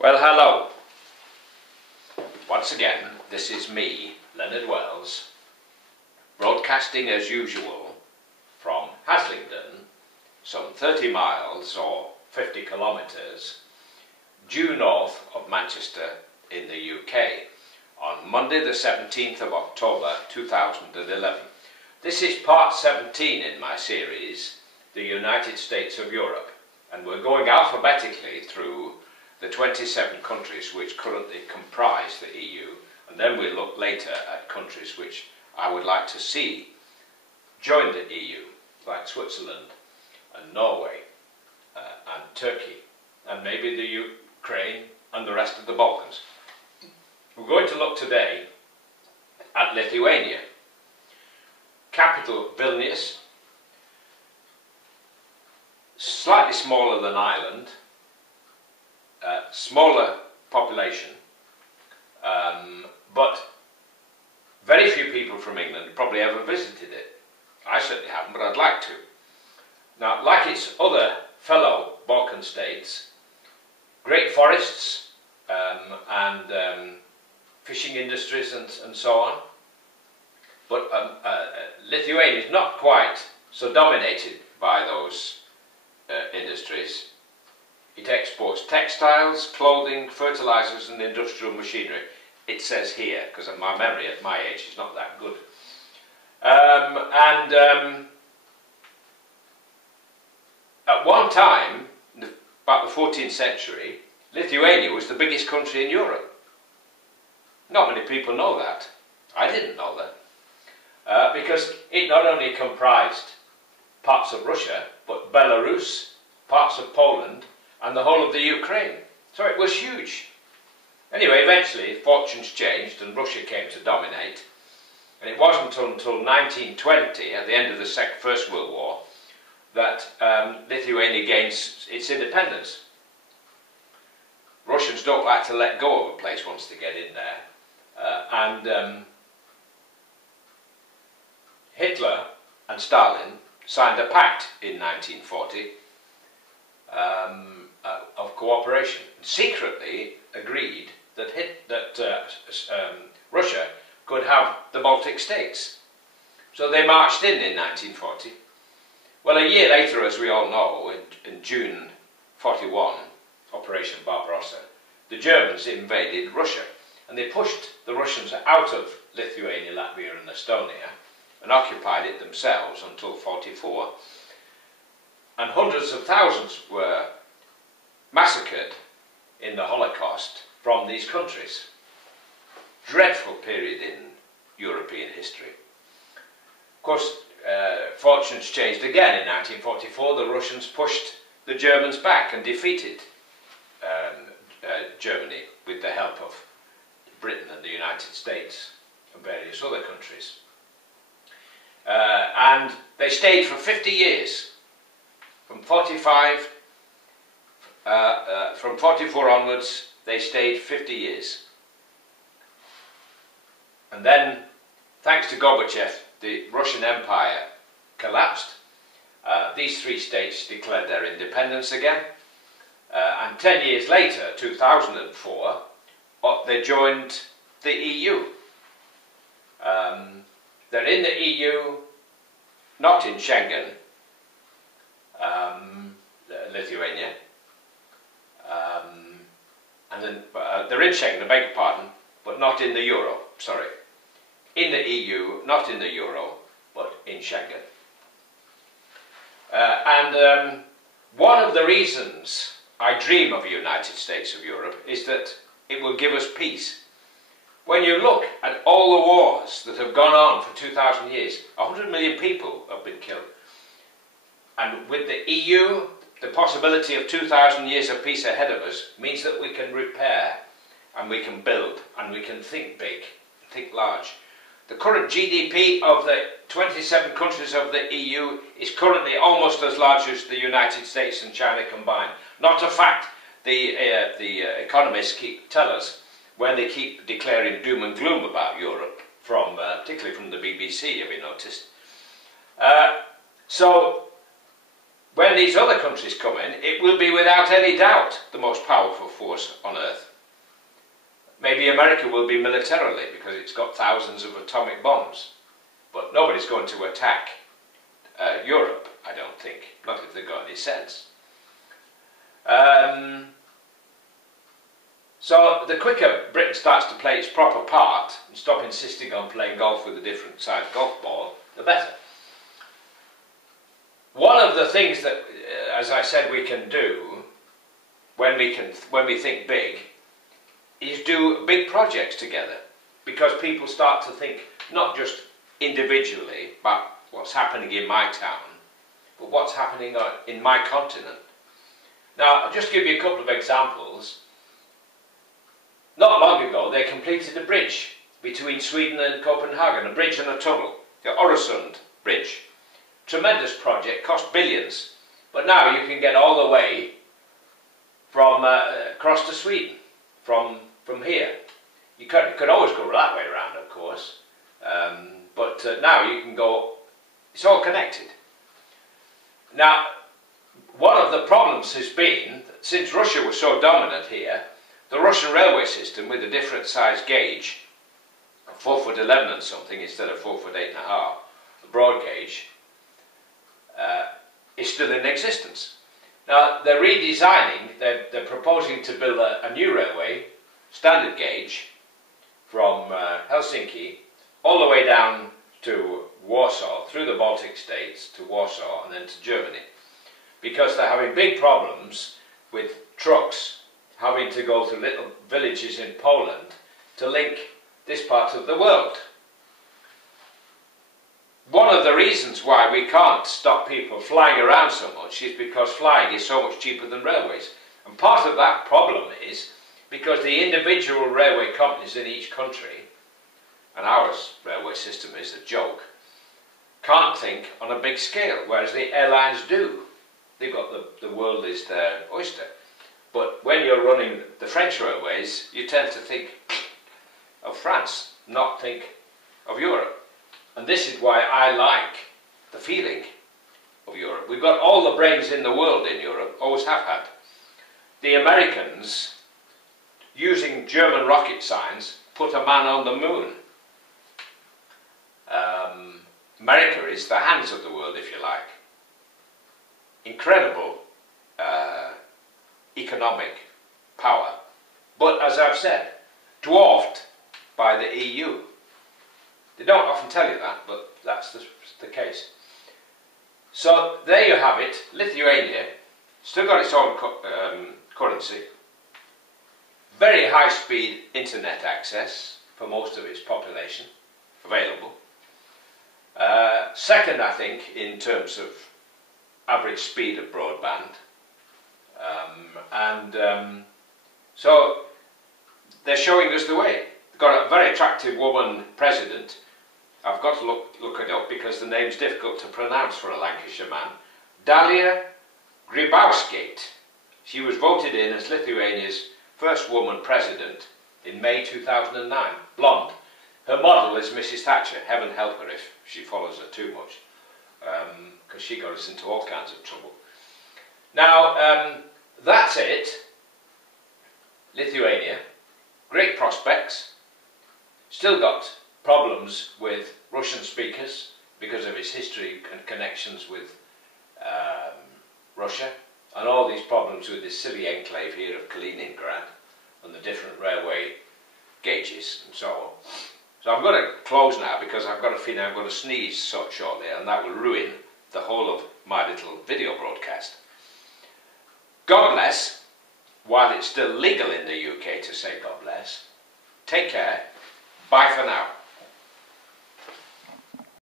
Well, hello. Once again, this is me, Leonard Wells, broadcasting as usual from HASLINGDEN, some 30 miles or 50 kilometres due north of Manchester in the UK, on Monday the 17th of October 2011. This is part 17 in my series, The United States of Europe, and we're going alphabetically through the 27 countries which currently comprise the EU, and then we'll look later at countries which I would like to see join the EU, like Switzerland and Norway and Turkey, and maybe the Ukraine and the rest of the Balkans. We're going to look today at Lithuania, capital Vilnius, slightly smaller than Ireland, smaller population, but very few people from England probably ever visited it. I certainly haven't, but I'd like to. Now, like its other fellow Balkan states, great forests and fishing industries and so on, but Lithuania is not quite so dominated by those industries. It exports textiles, clothing, fertilizers and industrial machinery. It says here, because my memory at my age is not that good. At one time, about the 14th century, Lithuania was the biggest country in Europe. Not many people know that. I didn't know that. Because it not only comprised parts of Russia, but Belarus, parts of Poland, and the whole of the Ukraine. So it was huge. Anyway, eventually fortunes changed and Russia came to dominate. And it wasn't until 1920, at the end of the First World War, that Lithuania gains its independence. Russians don't like to let go of a place once they get in there. Hitler and Stalin signed a pact in 1940 of cooperation, and secretly agreed that Russia could have the Baltic states. So they marched in 1940. Well, a year later, as we all know, in June 41, Operation Barbarossa, the Germans invaded Russia, and they pushed the Russians out of Lithuania, Latvia and Estonia and occupied it themselves until 1944. And hundreds of thousands were massacred in the Holocaust from these countries. Dreadful period in European history. Of course, fortunes changed again in 1944. The Russians pushed the Germans back and defeated Germany with the help of Britain and the United States and various other countries. And they stayed for 50 years. From 44 onwards, they stayed 50 years. And then, thanks to Gorbachev, the Russian Empire collapsed. These three states declared their independence again. And 10 years later, 2004, they joined the EU. They're in the EU, not in Schengen, Lithuania, and then they're in Schengen, I beg your pardon, but not in the Euro, sorry. In the EU, not in the Euro, but in Schengen. One of the reasons I dream of a United States of Europe is that it will give us peace. When you look at all the wars that have gone on for 2,000 years, 100 million people have been killed. And with the EU, the possibility of 2,000 years of peace ahead of us means that we can repair and we can build and we can think big, think large. The current GDP of the 27 countries of the EU is currently almost as large as the United States and China combined. Not a fact the economists tell us when they keep declaring doom and gloom about Europe, particularly from the BBC, have you noticed? So when these other countries come in, it will be without any doubt the most powerful force on Earth. Maybe America will be militarily because it's got thousands of atomic bombs, but nobody's going to attack Europe, I don't think, not if they've got any sense. So the quicker Britain starts to play its proper part and stop insisting on playing golf with a different sized golf ball, the better. One of the things that, as I said, we can do when we think big is do big projects together, because people start to think not just individually about what's happening in my town, but what's happening in my continent. Now, I'll just give you a couple of examples. Not long ago, they completed a bridge between Sweden and Copenhagen, a bridge and a tunnel, the Öresund Bridge. Tremendous project, cost billions, but now you can get all the way from across to Sweden from here. You could always go that way around, of course, but now you can go. It's all connected. Now, one of the problems has been that since Russia was so dominant here, the Russian railway system with a different size gauge, 4'11" and something instead of 4'8½", the broad gauge, is still in existence. Now they're redesigning, they're proposing to build a new railway, standard gauge, from Helsinki all the way down to Warsaw, through the Baltic states to Warsaw and then to Germany, because they're having big problems with trucks having to go through little villages in Poland to link this part of the world. One of the reasons why we can't stop people flying around so much is because flying is so much cheaper than railways. And part of that problem is because the individual railway companies in each country, and our railway system is a joke, can't think on a big scale, whereas the airlines do. They've got the world is their oyster. But when you're running the French railways, you tend to think of France, not think of Europe. And this is why I like the feeling of Europe. We've got all the brains in the world in Europe, always have had. The Americans, using German rocket science, put a man on the moon. America is the hands of the world, if you like. Incredible economic power, but as I've said, dwarfed by the EU. They don't often tell you that, but that's the case. So there you have it. Lithuania still got its own currency, very high-speed internet access for most of its population available. Second, I think, in terms of average speed of broadband. So they're showing us the way. They've got a very attractive woman president. I've got to look it up because the name's difficult to pronounce for a Lancashire man. Dalia Grybauskaite. She was voted in as Lithuania's first woman president in May 2009. Blonde. Her model is Mrs. Thatcher. Heaven help her if she follows her too much, because she got us into all kinds of trouble. Now, that's it. Lithuania. Great prospects. Still got problems with Russian speakers because of its history and connections with Russia, and all these problems with this silly enclave here of Kaliningrad and the different railway gauges and so on. So I'm going to close now because I've got a feeling I'm going to sneeze shortly, and that will ruin the whole of my little video broadcast. God bless, while it's still legal in the UK to say God bless. Take care. Bye for now.